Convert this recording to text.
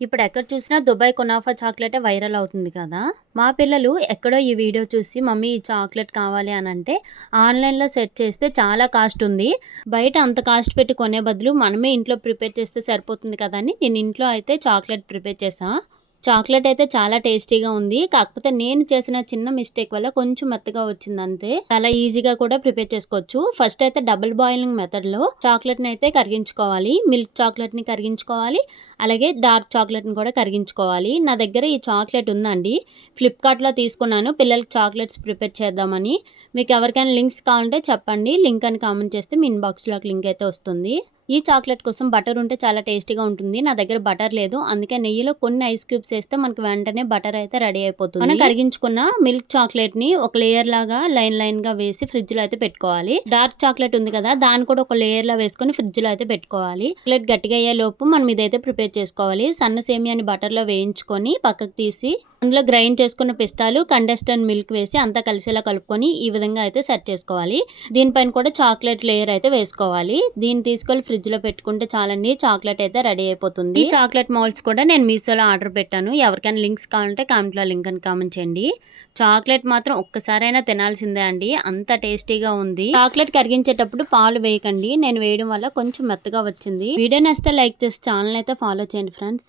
ఇప్పుడు ఎక్కడ చూసినా దుబాయ్ కొనాఫా చాక్లెటే వైరల్ అవుతుంది కదా. మా పిల్లలు ఎక్కడో ఈ వీడియో చూసి మమ్మీ ఈ చాక్లెట్ కావాలి అని అంటే ఆన్లైన్లో సెట్ చేస్తే చాలా కాస్ట్ ఉంది. బయట అంత కాస్ట్ పెట్టి కొనే బదులు మనమే ఇంట్లో ప్రిపేర్ చేస్తే సరిపోతుంది కదా అని నేను ఇంట్లో అయితే చాక్లెట్ ప్రిపేర్ చేసా చాక్లెట్ అయితే చాలా టేస్టీగా ఉంది. కాకపోతే నేను చేసిన చిన్న మిస్టేక్ వల్ల కొంచెం మెత్తగా వచ్చింది అంతే. చాలా ఈజీగా కూడా ప్రిపేర్ చేసుకోవచ్చు. ఫస్ట్ అయితే డబుల్ బాయిలింగ్ మెథడ్లో చాక్లెట్ని అయితే కరిగించుకోవాలి. మిల్క్ చాక్లెట్ని కరిగించుకోవాలి. అలాగే డార్క్ చాక్లెట్ని కూడా కరిగించుకోవాలి. నా దగ్గర ఈ చాక్లెట్ ఉందండి. ఫ్లిప్కార్ట్లో తీసుకున్నాను. పిల్లలకి చాక్లెట్స్ ప్రిపేర్ చేద్దామని. మీకు ఎవరికైనా లింక్స్ కావాలంటే చెప్పండి. లింక్ అని కామెంట్ చేస్తే మీ ఇన్బాక్స్లోకి లింక్ అయితే వస్తుంది. ఈ చాక్లెట్ కోసం బటర్ ఉంటే చాలా టేస్టీగా ఉంటుంది. నా దగ్గర బటర్ లేదు. అందుకే నెయ్యిలో కొన్ని ఐస్ క్యూబ్స్ వేస్తే మనకి వెంటనే బటర్ అయితే రెడీ అయిపోతుంది. మనం కరిగించుకున్న మిల్క్ చాక్లెట్ని ఒక లేయర్ లాగా లైన్ లైన్గా వేసి ఫ్రిడ్జ్లో అయితే పెట్టుకోవాలి. డార్క్ చాక్లెట్ ఉంది కదా దాన్ని కూడా ఒక లేయర్లో వేసుకొని ఫ్రిడ్జ్లో అయితే పెట్టుకోవాలి. చాక్లెట్ గట్టిగా అయ్యే లోపు మనం ఇదైతే ప్రిపేర్ చేసుకోవాలి. సన్న సేమియాని బటర్లో వేయించుకొని పక్కకు తీసి అందులో గ్రైండ్ చేసుకున్న పిస్తాలు కండెస్టెడ్ మిల్క్ వేసి అంతా కలిసేలా కలుపుకొని ఈ విధంగా అయితే సెట్ చేసుకోవాలి. దీనిపైన కూడా చాక్లెట్ లేయర్ అయితే వేసుకోవాలి. దీన్ని తీసుకెళ్ళి ఫ్రిడ్జ్లో పెట్టుకుంటే చాలండి. చాక్లెట్ అయితే రెడీ అయిపోతుంది. ఈ చాక్లెట్ మౌల్డ్స్ కూడా నేను మీషోలో ఆర్డర్ పెట్టాను. ఎవరికైనా లింక్స్ కావాలంటే కామెంట్లో లింక్ అని కామెంట్ చేయండి. చాక్లెట్ మాత్రం ఒక్కసారైనా తినాల్సిందే అండి. అంత టేస్టీగా ఉంది. చాక్లెట్ కరిగించేటప్పుడు పాలు వేయకండి. నేను వేయడం వల్ల కొంచెం మెత్తగా వచ్చింది. వీడియో నేస్తే లైక్ చేసి ఛానల్ అయితే ఫాలో చేయండి ఫ్రెండ్స్.